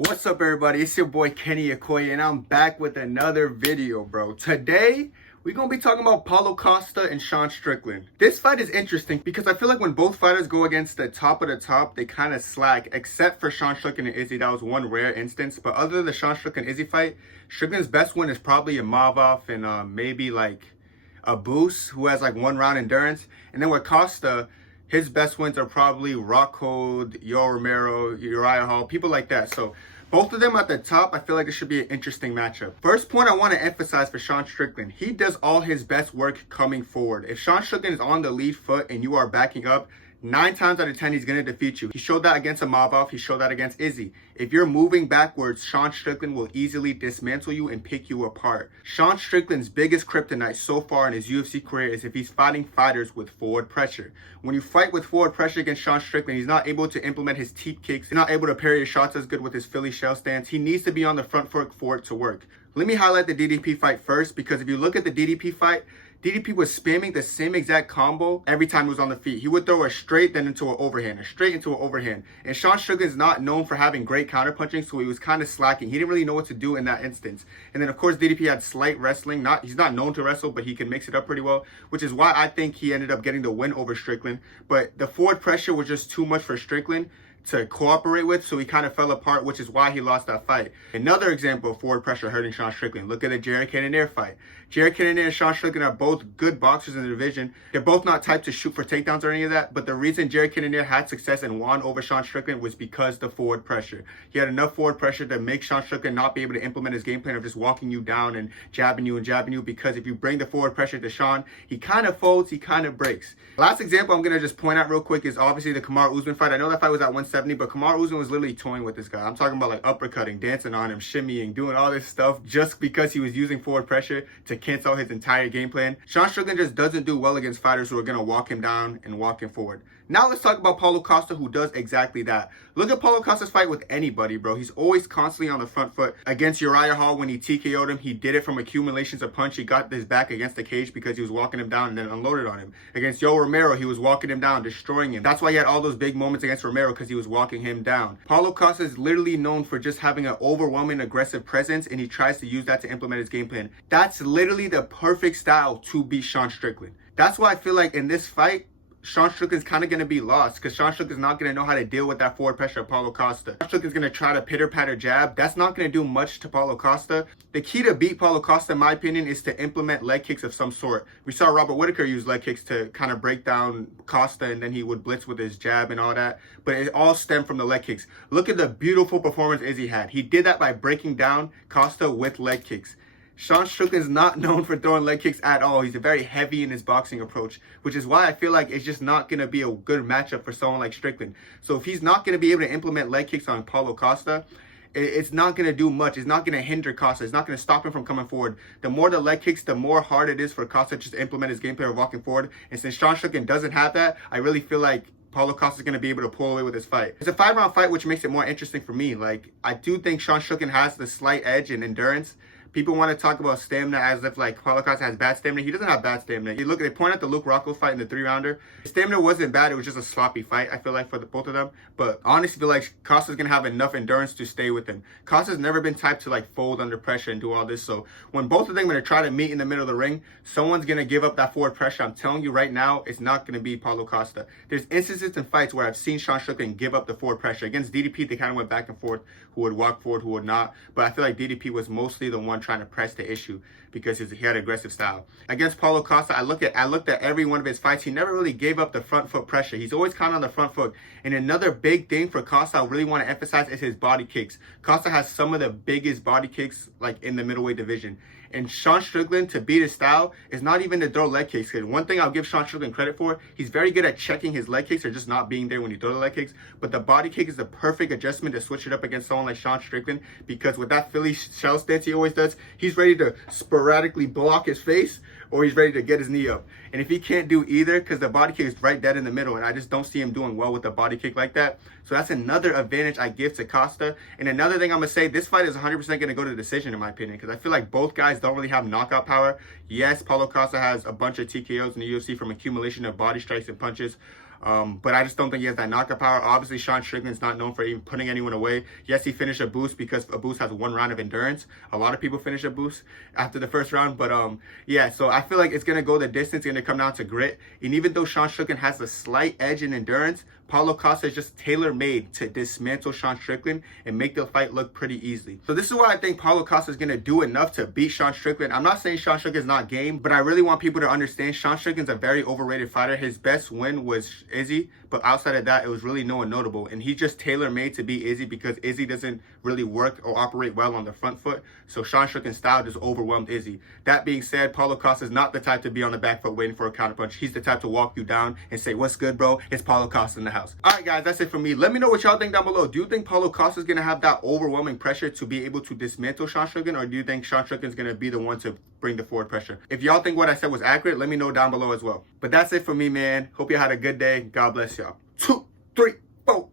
What's up, everybody? It's your boy Kenny Okoye, and I'm back with another video, bro. Today, we're going to be talking about Paulo Costa and Sean Strickland. This fight is interesting because I feel like when both fighters go against the top of the top, they kind of slack, except for Sean Strickland and Izzy. That was one rare instance. But other than the Sean Strickland-Izzy fight, Strickland's best win is probably a Mavov and maybe like a Boost, who has like 1 round endurance. And then with Costa, his best wins are probably Rockhold, Yoel Romero, Uriah Hall, people like that. So both of them at the top, I feel like it should be an interesting matchup. First point I want to emphasize for Sean Strickland, he does all his best work coming forward. If Sean Strickland is on the lead foot and you are backing up, 9 times out of 10, he's going to defeat you. He showed that against Mavov. He showed that against Izzy. If you're moving backwards, Sean Strickland will easily dismantle you and pick you apart. Sean Strickland's biggest kryptonite so far in his UFC career is if he's fighting fighters with forward pressure. When you fight with forward pressure against Sean Strickland, he's not able to implement his teep kicks. He's not able to parry his shots as good with his Philly shell stance. He needs to be on the front foot for it to work. Let me highlight the DDP fight first, because if you look at the DDP fight, DDP was spamming the same exact combo every time he was on the feet. He would throw a straight, then into an overhand, a straight into an overhand. And Sean Strickland is not known for having great counterpunching, so he was kind of slacking. He didn't really know what to do in that instance. And then, of course, DDP had slight wrestling. He's not known to wrestle, but he can mix it up pretty well, which is why I think he ended up getting the win over Strickland. But the forward pressure was just too much for Strickland to cooperate with, so he kind of fell apart, which is why he lost that fight. Another example of forward pressure hurting Sean Strickland. Look at the Jared Cannonier fight. Jared Cannonier and Sean Strickland are both good boxers in the division. They're both not typed to shoot for takedowns or any of that, but the reason Jared Cannonier had success and won over Sean Strickland was because the forward pressure. He had enough forward pressure to make Sean Strickland not be able to implement his game plan of just walking you down and jabbing you, because if you bring the forward pressure to Sean, he kind of folds, he kind of breaks. Last example I'm going to just point out real quick is obviously the Kamaru Usman fight. I know that fight was at 170, but Kamaru Usman was literally toying with this guy. I'm talking about like uppercutting, dancing on him, shimmying, doing all this stuff just because he was using forward pressure to cancel his entire game plan. Sean Strickland just doesn't do well against fighters who are going to walk him down and walk him forward. Now let's talk about Paulo Costa, who does exactly that. Look at Paulo Costa's fight with anybody, bro. He's always constantly on the front foot. Against Uriah Hall, when he TKO'd him, he did it from accumulations of punch. He got his back against the cage because he was walking him down and then unloaded on him. Against Yoel Romero, he was walking him down, destroying him. That's why he had all those big moments against Romero, because he was walking him down. Paulo Costa is literally known for just having an overwhelming aggressive presence, and he tries to use that to implement his game plan. That's literally the perfect style to beat Sean Strickland. That's why I feel like in this fight, Sean Strickland's kind of going to be lost, because Sean Strickland's not going to know how to deal with that forward pressure of Paulo Costa. Sean Strickland's going to try to pitter-patter jab. That's not going to do much to Paulo Costa. The key to beat Paulo Costa, in my opinion, is to implement leg kicks of some sort. We saw Robert Whittaker use leg kicks to kind of break down Costa, and then he would blitz with his jab and all that. But it all stemmed from the leg kicks. Look at the beautiful performance Izzy had. He did that by breaking down Costa with leg kicks. Sean Strickland is not known for throwing leg kicks at all. He's very heavy in his boxing approach, which is why I feel like it's just not going to be a good matchup for someone like Strickland. So if he's not going to be able to implement leg kicks on Paulo Costa, it's not going to do much. It's not going to hinder Costa. It's not going to stop him from coming forward. The more the leg kicks, the more hard it is for Costa just to implement his game plan of walking forward. And since Sean Strickland doesn't have that, I really feel like Paulo Costa is going to be able to pull away with this fight. It's a 5-round fight, which makes it more interesting for me. Like, I do think Sean Strickland has the slight edge in endurance. People want to talk about stamina as if like Paulo Costa has bad stamina. He doesn't have bad stamina. You look, they point at the Luke Rockhold fight in the 3-rounder. His stamina wasn't bad. It was just a sloppy fight, I feel like, for both of them. But honestly, I feel like Costa's going to have enough endurance to stay with him. Costa's never been typed to like fold under pressure and do all this. So when both of them are going to try to meet in the middle of the ring, someone's going to give up that forward pressure. I'm telling you right now, it's not going to be Paulo Costa. There's instances in fights where I've seen Sean Strickland give up the forward pressure. Against DDP, they kind of went back and forth, who would walk forward, who would not. But I feel like DDP was mostly the one trying to press the issue, because he had aggressive style. Against Paulo Costa, I looked at every one of his fights. He never really gave up the front foot pressure. He's always kind of on the front foot. And another big thing for Costa I really want to emphasize is his body kicks. Costa has some of the biggest body kicks like in the middleweight division. And Sean Strickland, to beat his style, is not even to throw leg kicks. Because one thing I'll give Sean Strickland credit for, he's very good at checking his leg kicks or just not being there when you throw the leg kicks. But the body kick is the perfect adjustment to switch it up against someone like Sean Strickland, because with that Philly shell stance he always does, he's ready to sporadically block his face, or he's ready to get his knee up. And if he can't do either, because the body kick is right dead in the middle, and I just don't see him doing well with the body kick like that. So that's another advantage I give to Costa. And another thing I'm going to say, this fight is 100% going to go to decision in my opinion, because I feel like both guys don't really have knockout power. Yes, Paulo Costa has a bunch of TKOs in the UFC from accumulation of body strikes and punches. But I just don't think he has that knockout power. Obviously, Sean Strickland's not known for even putting anyone away. Yes, he finished a boost because a boost has 1 round of endurance. A lot of people finish a boost after the first round. But yeah, so I feel like it's going to go the distance. It's going to come down to grit. And even though Sean Strickland has a slight edge in endurance, Paulo Costa is just tailor-made to dismantle Sean Strickland and make the fight look pretty easy. So this is why I think Paulo Costa is going to do enough to beat Sean Strickland. I'm not saying Sean Strickland's not game, but I really want people to understand Sean Strickland's a very overrated fighter. His best win was Izzy, but outside of that, it was really no one notable. And he's just tailor-made to beat Izzy because Izzy doesn't really work or operate well on the front foot. So Sean Strickland's style just overwhelmed Izzy. That being said, Paulo Costa is not the type to be on the back foot waiting for a counterpunch. He's the type to walk you down and say, "What's good, bro? It's Paulo Costa in the house." All right, guys, that's it for me. Let me know what y'all think down below. Do you think Paulo Costa is going to have that overwhelming pressure to be able to dismantle Sean Strickland, or do you think Sean Strickland's going to be the one to bring the forward pressure? If y'all think what I said was accurate, let me know down below as well. But that's it for me, man. Hope you had a good day. God bless y'all. 2, 3, 4.